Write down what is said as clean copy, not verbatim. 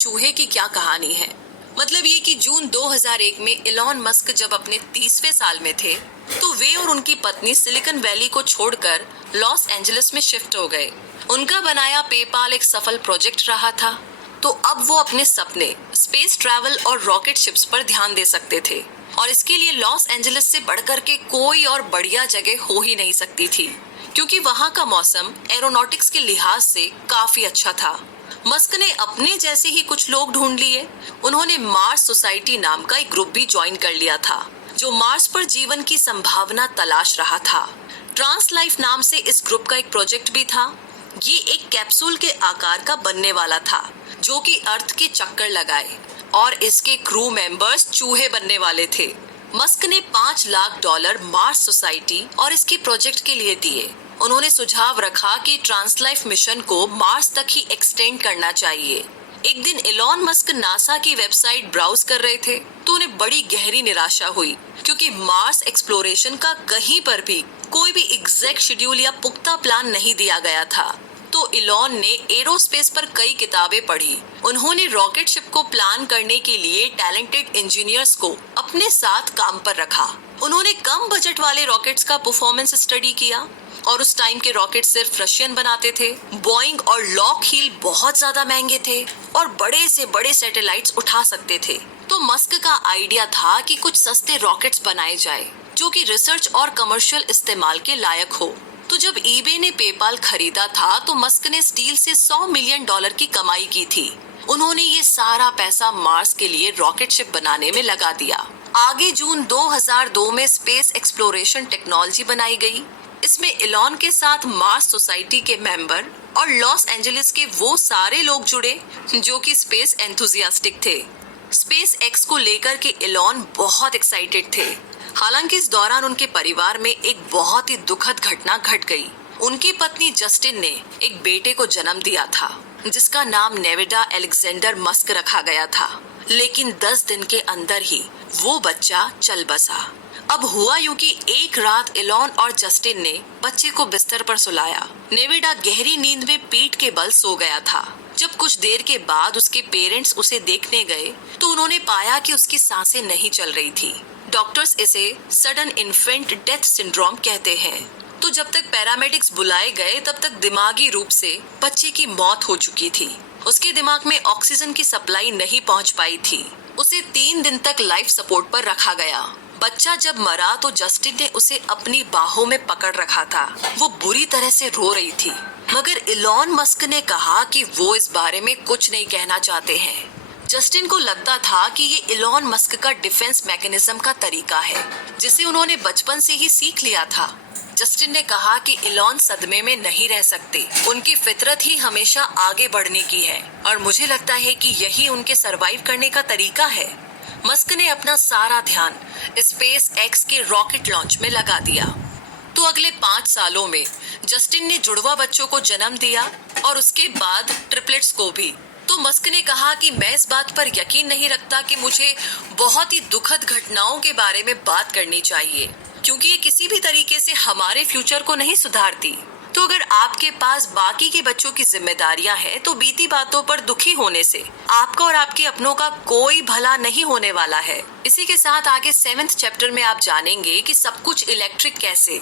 चूहे की क्या कहानी है। मतलब ये कि जून 2001 में इलॉन मस्क जब अपने 30वें साल में थे तो वे और उनकी पत्नी सिलिकॉन वैली को छोड़कर लॉस एंजलिस में शिफ्ट हो गए। उनका बनाया पेपाल एक सफल प्रोजेक्ट रहा था, तो अब वो अपने सपने स्पेस ट्रैवल और रॉकेट शिप्स पर ध्यान दे सकते थे। और इसके लिए लॉस एंजलिस से बढ़कर के कोई और बढ़िया जगह हो ही नहीं सकती थी, क्योंकि वहां का मौसम एरोनॉटिक्स के लिहाज से काफी अच्छा था। मस्क ने अपने जैसे ही कुछ लोग ढूंढ लिए। उन्होंने मार्स सोसाइटी नाम का एक ग्रुप भी ज्वाइन कर लिया था, जो मार्स पर जीवन की संभावना तलाश रहा था। ट्रांस लाइफ नाम से इस ग्रुप का एक प्रोजेक्ट भी था। ये एक कैप्सूल के आकार का बनने वाला था, जो कि अर्थ के चक्कर लगाए, और इसके क्रू मेंबर्स चूहे बनने वाले थे। मस्क ने $5 लाख मार्स सोसाइटी और इसके प्रोजेक्ट के लिए दिए। उन्होंने सुझाव रखा कि ट्रांसलाइफ मिशन को मार्स तक ही एक्सटेंड करना चाहिए। एक दिन इलॉन मस्क नासा की वेबसाइट ब्राउज कर रहे थे तो उन्हें बड़ी गहरी निराशा हुई, क्योंकि मार्स एक्सप्लोरेशन का कहीं पर भी कोई भी एग्जैक्ट शेड्यूल या पुख्ता प्लान नहीं दिया गया था। तो इलॉन ने एरोस्पेस पर कई किताबें पढ़ी। उन्होंने रॉकेट शिप को प्लान करने के लिए टैलेंटेड इंजीनियर्स को अपने साथ काम पर रखा। उन्होंने कम बजट वाले रॉकेट्स का परफॉर्मेंस स्टडी किया, और उस टाइम के रॉकेट सिर्फ रशियन बनाते थे। बोइंग और लॉकहीड बहुत ज्यादा महंगे थे और बड़े से बड़े सैटेलाइट्स उठा सकते थे। तो मस्क का आइडिया था कि कुछ सस्ते रॉकेट्स बनाए जाए जो कि रिसर्च और कमर्शियल इस्तेमाल के लायक हो। तो जब ईबे ने पेपाल खरीदा था तो मस्क ने स्टील से $100 मिलियन की कमाई की थी। उन्होंने ये सारा पैसा मार्स के लिए रॉकेट शिप बनाने में लगा दिया। आगे जून 2002 में स्पेस एक्सप्लोरेशन टेक्नोलॉजी बनाई गई। इसमें इलॉन के साथ मार्स सोसाइटी के मेंबर और लॉस एंजलिस के वो सारे लोग जुड़े जो कि स्पेस एंथुजियास्टिक थे। स्पेस एक्स को लेकर के इलॉन बहुत एक्साइटेड थे। हालांकि इस दौरान उनके परिवार में एक बहुत ही दुखद घटना घट गई। उनकी पत्नी जस्टिन ने एक बेटे को जन्म दिया था, जिसका नाम नेविडा एलेक्जेंडर मस्क रखा गया था। लेकिन 10 दिन के अंदर ही वो बच्चा चल बसा। अब हुआ यूं कि एक रात इलॉन और जस्टिन ने बच्चे को बिस्तर पर सुलाया। नेविडा गहरी नींद में पीठ के बल सो गया था। जब कुछ देर के बाद उसके पेरेंट्स उसे देखने गए तो उन्होंने पाया कि उसकी सांसें नहीं चल रही थी। डॉक्टर्स इसे सडन इन्फेंट डेथ सिंड्रोम कहते हैं। तो जब तक पैरामेडिक्स बुलाए गए तब तक दिमागी रूप से बच्चे की मौत हो चुकी थी। उसके दिमाग में ऑक्सीजन की सप्लाई नहीं पहुंच पाई थी। उसे 3 दिन तक लाइफ सपोर्ट पर रखा गया। बच्चा जब मरा तो जस्टिन ने उसे अपनी बाहों में पकड़ रखा था। वो बुरी तरह से रो रही थी, मगर इलॉन मस्क ने कहा कि वो इस बारे में कुछ नहीं कहना चाहते हैं। जस्टिन को लगता था कि ये इलॉन मस्क का डिफेंस मैकेनिज्म का तरीका है, जिसे उन्होंने बचपन से ही सीख लिया था। जस्टिन ने कहा कि इलॉन सदमे में नहीं रह सकते। उनकी फितरत ही हमेशा आगे बढ़ने की है, और मुझे लगता है कि यही उनके सरवाइव करने का तरीका है। मस्क ने अपना सारा ध्यान स्पेस एक्स के रॉकेट लॉन्च में लगा दिया। तो अगले 5 सालों में जस्टिन ने जुड़वा बच्चों को जन्म दिया और उसके बाद ट्रिपलेट्स को भी। तो मस्क ने कहा कि मैं इस बात पर यकीन नहीं रखता कि मुझे बहुत ही दुखद घटनाओं के बारे में बात करनी चाहिए, क्योंकि ये किसी भी तरीके से हमारे फ्यूचर को नहीं सुधारती। तो अगर आपके पास बाकी के बच्चों की जिम्मेदारियां हैं तो बीती बातों पर दुखी होने से आपका और आपके अपनों का कोई भला नहीं होने वाला है। इसी के साथ आगे 7th चैप्टर में आप जानेंगे कि सब कुछ इलेक्ट्रिक कैसे